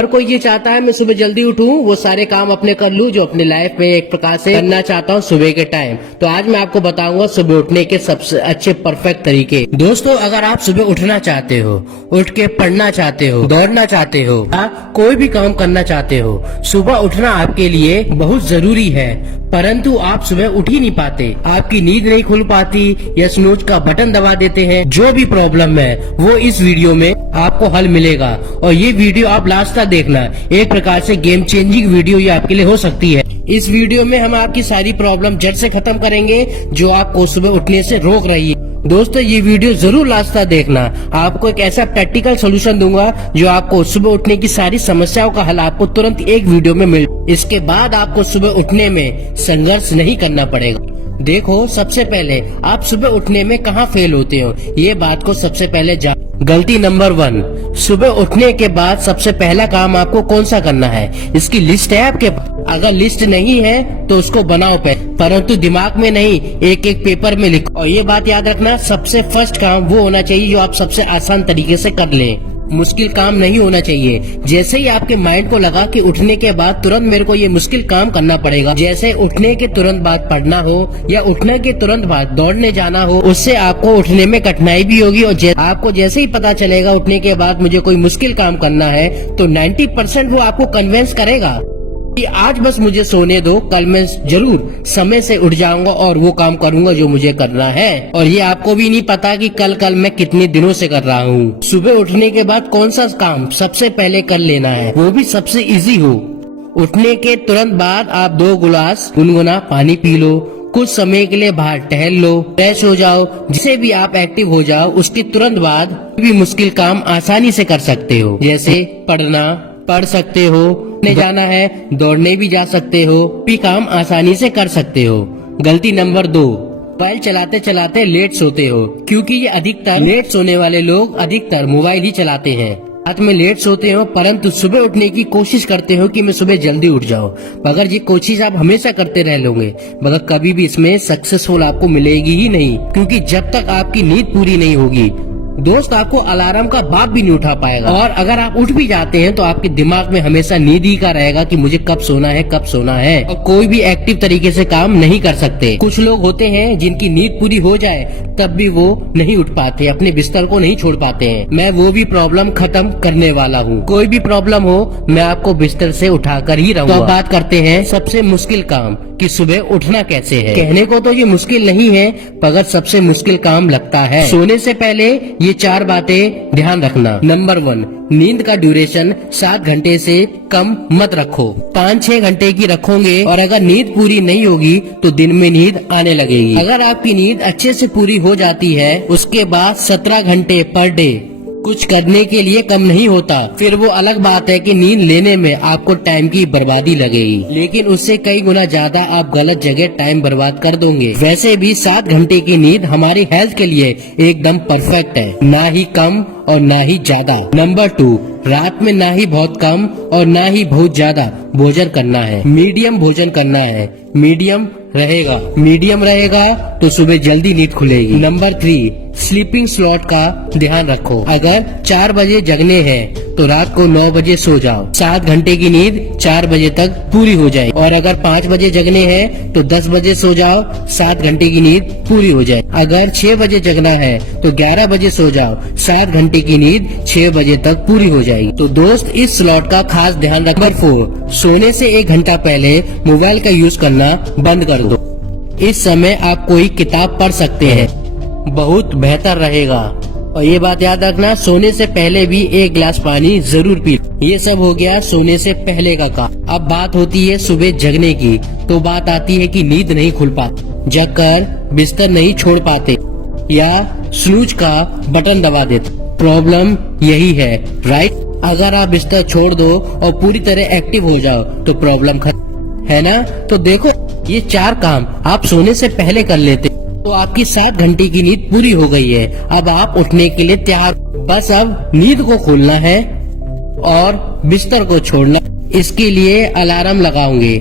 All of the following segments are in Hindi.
हर कोई ये चाहता है मैं सुबह जल्दी उठूं, वो सारे काम अपने कर लूं जो अपने लाइफ में एक प्रकार से करना चाहता हूं सुबह के टाइम। तो आज मैं आपको बताऊंगा सुबह उठने के सबसे अच्छे परफेक्ट तरीके। दोस्तों, अगर आप सुबह उठना चाहते हो, उठ के पढ़ना चाहते हो, दौड़ना चाहते हो, कोई भी काम करना चाहते हो, सुबह उठना आपके लिए बहुत जरूरी है। परंतु आप सुबह उठ ही नहीं पाते, आपकी नींद नहीं खुल पाती या स्नूज का बटन दबा देते हैं। जो भी प्रॉब्लम है वो इस वीडियो में आपको हल मिलेगा और ये वीडियो आप लास्ट तक देखना। एक प्रकार से गेम चेंजिंग वीडियो ये आपके लिए हो सकती है। इस वीडियो में हम आपकी सारी प्रॉब्लम जड़ से खत्म करेंगे जो आपको सुबह उठने से रोक रही है। दोस्तों, ये वीडियो जरूर लास्ट तक देखना। आपको एक ऐसा प्रैक्टिकल सोल्यूशन दूंगा जो आपको सुबह उठने की सारी समस्याओं का हल आपको तुरंत एक वीडियो में मिल। इसके बाद आपको सुबह उठने में संघर्ष नहीं करना पड़ेगा। देखो, सबसे पहले आप सुबह उठने में कहाँ फेल होते हो, ये बात को सबसे पहले जान। गलती नंबर 1, सुबह उठने के बाद सबसे पहला काम आपको कौन सा करना है, इसकी लिस्ट है आपके पास? अगर लिस्ट नहीं है तो उसको बनाओ पे, परंतु दिमाग में नहीं, एक एक पेपर में लिखो। और ये बात याद रखना, सबसे फर्स्ट काम वो होना चाहिए जो आप सबसे आसान तरीके से कर लें। मुश्किल काम नहीं होना चाहिए। जैसे ही आपके माइंड को लगा कि उठने के बाद तुरंत मेरे को ये मुश्किल काम करना पड़ेगा, जैसे उठने के तुरंत बाद पढ़ना हो या उठने के तुरंत बाद दौड़ने जाना हो, उससे आपको उठने में कठिनाई भी होगी। और आपको जैसे ही पता चलेगा उठने के बाद मुझे कोई मुश्किल काम करना है, तो 90% वो आपको कन्विंस करेगा कि आज बस मुझे सोने दो, कल मैं जरूर समय से उठ जाऊंगा और वो काम करूंगा जो मुझे करना है। और ये आपको भी नहीं पता कि कल मैं कितने दिनों से कर रहा हूँ। सुबह उठने के बाद कौन सा काम सबसे पहले कर लेना है, वो भी सबसे इजी हो। उठने के तुरंत बाद आप 2 गिलास गुनगुना पानी पी लो, कुछ समय के लिए बाहर टहल लो, फ्रेश हो जाओ, जिससे भी आप एक्टिव हो जाओ। उसके तुरंत बाद भी मुश्किल काम आसानी से कर सकते हो, जैसे पढ़ सकते हो, जाना है, दौड़ने भी जा सकते हो, भी काम आसानी से कर सकते हो। गलती नंबर 2, मोबाइल चलाते चलाते लेट सोते हो, क्योंकि ये अधिकतर लेट सोने वाले लोग अधिकतर मोबाइल ही चलाते हैं। रात में लेट सोते हो परंतु सुबह उठने की कोशिश करते हो कि मैं सुबह जल्दी उठ जाऊं। मगर ये कोशिश आप हमेशा करते रह लोगे, मगर कभी भी इसमें सक्सेसफुल आपको मिलेगी ही नहीं, क्योंकि जब तक आपकी नींद पूरी नहीं होगी, दोस्त आपको अलार्म का बाप भी नहीं उठा पाएगा। और अगर आप उठ भी जाते हैं तो आपके दिमाग में हमेशा नींद ही का रहेगा कि मुझे कब सोना है, कब सोना है, और कोई भी एक्टिव तरीके से काम नहीं कर सकते। कुछ लोग होते हैं जिनकी नींद पूरी हो जाए तब भी वो नहीं उठ पाते, अपने बिस्तर को नहीं छोड़ पाते हैं। मैं वो भी प्रॉब्लम खत्म करने वाला हूँ। कोई भी प्रॉब्लम हो, मैं आपको बिस्तर से उठाकर ही रहूंगा। तो बात करते हैं सबसे मुश्किल काम कि सुबह उठना कैसे है। कहने को तो ये मुश्किल नहीं है, मगर सबसे मुश्किल काम लगता है। सोने से पहले ये 4 बातें ध्यान रखना। नंबर 1, नींद का ड्यूरेशन 7 घंटे से कम मत रखो। 5-6 घंटे की रखोगे और अगर नींद पूरी नहीं होगी तो दिन में नींद आने लगेगी। अगर आपकी नींद अच्छे से पूरी हो जाती है, उसके बाद 17 घंटे पर डे कुछ करने के लिए कम नहीं होता। फिर वो अलग बात है कि नींद लेने में आपको टाइम की बर्बादी लगेगी, लेकिन उससे कई गुना ज्यादा आप गलत जगह टाइम बर्बाद कर दोगे। वैसे भी 7 घंटे की नींद हमारी हेल्थ के लिए एकदम परफेक्ट है, ना ही कम और ना ही ज्यादा। नंबर 2, रात में ना ही बहुत कम और ना ही बहुत ज्यादा भोजन करना है, मीडियम भोजन करना है। मीडियम रहेगा तो सुबह जल्दी नींद खुलेगी। नंबर 3, स्लीपिंग स्लॉट का ध्यान रखो। अगर 4 बजे जगने हैं तो रात को 9 बजे सो जाओ, 7 घंटे की नींद 4 बजे तक पूरी हो जाए। और अगर 5 बजे जगने हैं तो 10 बजे सो जाओ, 7 घंटे की नींद पूरी हो जाए। अगर 6 बजे जगना है तो 11 बजे सो जाओ, 7 घंटे की नींद 6 बजे तक पूरी हो जाएगी। तो दोस्त, इस स्लॉट का खास ध्यान रखना। नंबर 4, सोने से 1 घंटा पहले मोबाइल का यूज करना बंद कर दो। इस समय आप कोई किताब पढ़ सकते हैं, बहुत बेहतर रहेगा। और ये बात याद रखना, सोने से पहले भी 1 गिलास पानी जरूर पी। ये सब हो गया सोने से पहले का काम। अब बात होती है सुबह जगने की, तो बात आती है कि नींद नहीं खुल पाती, जगकर बिस्तर नहीं छोड़ पाते या स्नूज का बटन दबा देते। प्रॉब्लम यही है, राइट? अगर आप बिस्तर छोड़ दो और पूरी तरह एक्टिव हो जाओ तो प्रॉब्लम खत्म, है ना? तो देखो, ये 4 काम आप सोने से पहले कर लेते तो आपकी 7 घंटे की नींद पूरी हो गई है। अब आप उठने के लिए तैयार, बस अब नींद को खोलना है और बिस्तर को छोड़ना। इसके लिए अलार्म लगाओगे,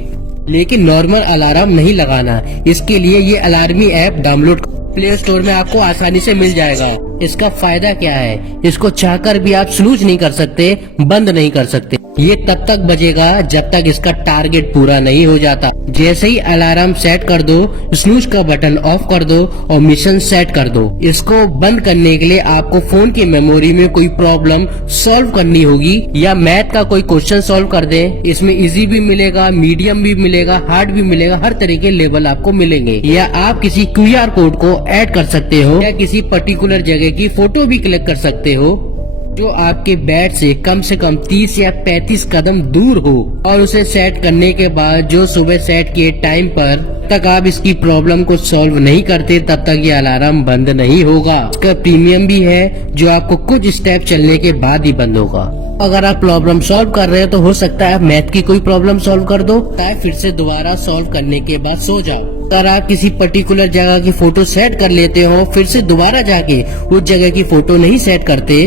लेकिन नॉर्मल अलार्म नहीं लगाना। इसके लिए ये Alarmy app download play store में आपको आसानी से मिल जाएगा। इसका फायदा क्या है, इसको चाहकर भी आप स्नूज नहीं कर सकते, बंद नहीं कर सकते। ये तब तक बजेगा जब तक इसका टारगेट पूरा नहीं हो जाता। जैसे ही अलार्म सेट कर दो, स्नूज का बटन ऑफ कर दो और मिशन सेट कर दो। इसको बंद करने के लिए आपको फोन की मेमोरी में कोई प्रॉब्लम सॉल्व करनी होगी या मैथ का कोई क्वेश्चन सॉल्व कर दें। इसमें इजी भी मिलेगा, मीडियम भी मिलेगा, हार्ड भी मिलेगा, हर तरह के लेवल आपको मिलेंगे। या आप किसी QR कोड को ऐड कर सकते हो या किसी पर्टिकुलर जगह की फोटो भी क्लिक कर सकते हो जो आपके बेड से कम 30 या 35 कदम दूर हो, और उसे सेट करने के बाद जो सुबह सेट किए टाइम पर तक आप इसकी प्रॉब्लम को सॉल्व नहीं करते तब तक ये अलार्म बंद नहीं होगा। इसका प्रीमियम भी है जो आपको कुछ स्टेप चलने के बाद ही बंद होगा। अगर आप प्रॉब्लम सॉल्व कर रहे हो तो हो सकता है आप मैथ की कोई प्रॉब्लम सॉल्व कर दो, फिर से दोबारा सॉल्व करने के बाद सो जाओ। अगर आप किसी पर्टिकुलर जगह की फोटो सेट कर लेते हो, फिर से दोबारा जाके उस जगह की फोटो नहीं सेट करते,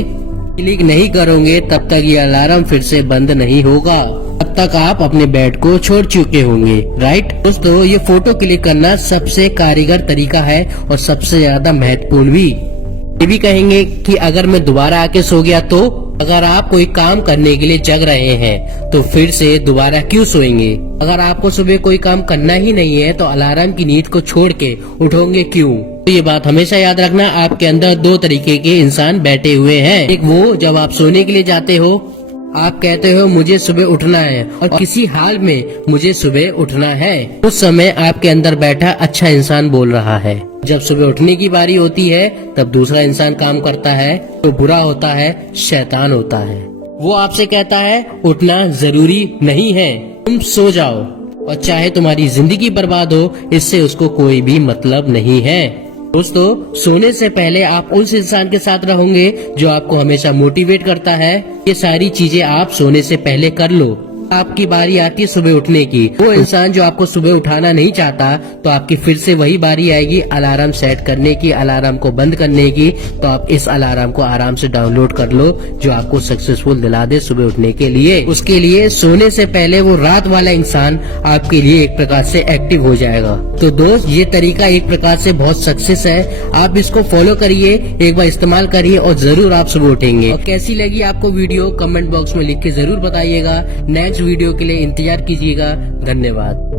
क्लिक नहीं करोगे, तब तक ये अलार्म फिर से बंद नहीं होगा। तब तक आप अपने बेड को छोड़ चुके होंगे। राइट दोस्तों, ये फोटो क्लिक करना सबसे कारीगर तरीका है और सबसे ज्यादा महत्वपूर्ण भी। ये भी कहेंगे कि अगर मैं दोबारा आके सो गया तो, अगर आप कोई काम करने के लिए जग रहे हैं तो फिर से दोबारा क्यों सोएंगे? अगर आपको सुबह कोई काम करना ही नहीं है तो अलार्म की नींद को छोड़ के उठोगे क्यों? तो ये बात हमेशा याद रखना, आपके अंदर दो तरीके के इंसान बैठे हुए हैं। एक वो जब आप सोने के लिए जाते हो, आप कहते हो मुझे सुबह उठना है और किसी हाल में मुझे सुबह उठना है, उस समय आपके अंदर बैठा अच्छा इंसान बोल रहा है। जब सुबह उठने की बारी होती है तब दूसरा इंसान काम करता है, तो बुरा होता है, शैतान होता है। वो आपसे कहता है उठना जरूरी नहीं है, तुम सो जाओ, और चाहे तुम्हारी जिंदगी बर्बाद हो, इससे उसको कोई भी मतलब नहीं है। दोस्तों, सोने से पहले आप उस इंसान के साथ रहोगे जो आपको हमेशा मोटिवेट करता है। ये सारी चीजें आप सोने से पहले कर लो। आपकी बारी आती है सुबह उठने की, वो इंसान जो आपको सुबह उठाना नहीं चाहता, तो आपकी फिर से वही बारी आएगी अलार्म सेट करने की, अलार्म को बंद करने की। तो आप इस अलार्म को आराम से डाउनलोड कर लो जो आपको सक्सेसफुल दिला दे सुबह उठने के लिए। उसके लिए सोने से पहले वो रात वाला इंसान आपके लिए एक प्रकार से एक्टिव हो जाएगा। तो दोस्त, ये तरीका एक प्रकार से बहुत सक्सेस है, आप इसको फॉलो करिए, एक बार इस्तेमाल करिए और जरूर आप सुबह उठेंगे। और कैसी लगी आपको वीडियो कमेंट बॉक्स में लिख के जरूर बताइएगा। नेक्स्ट वीडियो के लिए इंतजार कीजिएगा। धन्यवाद।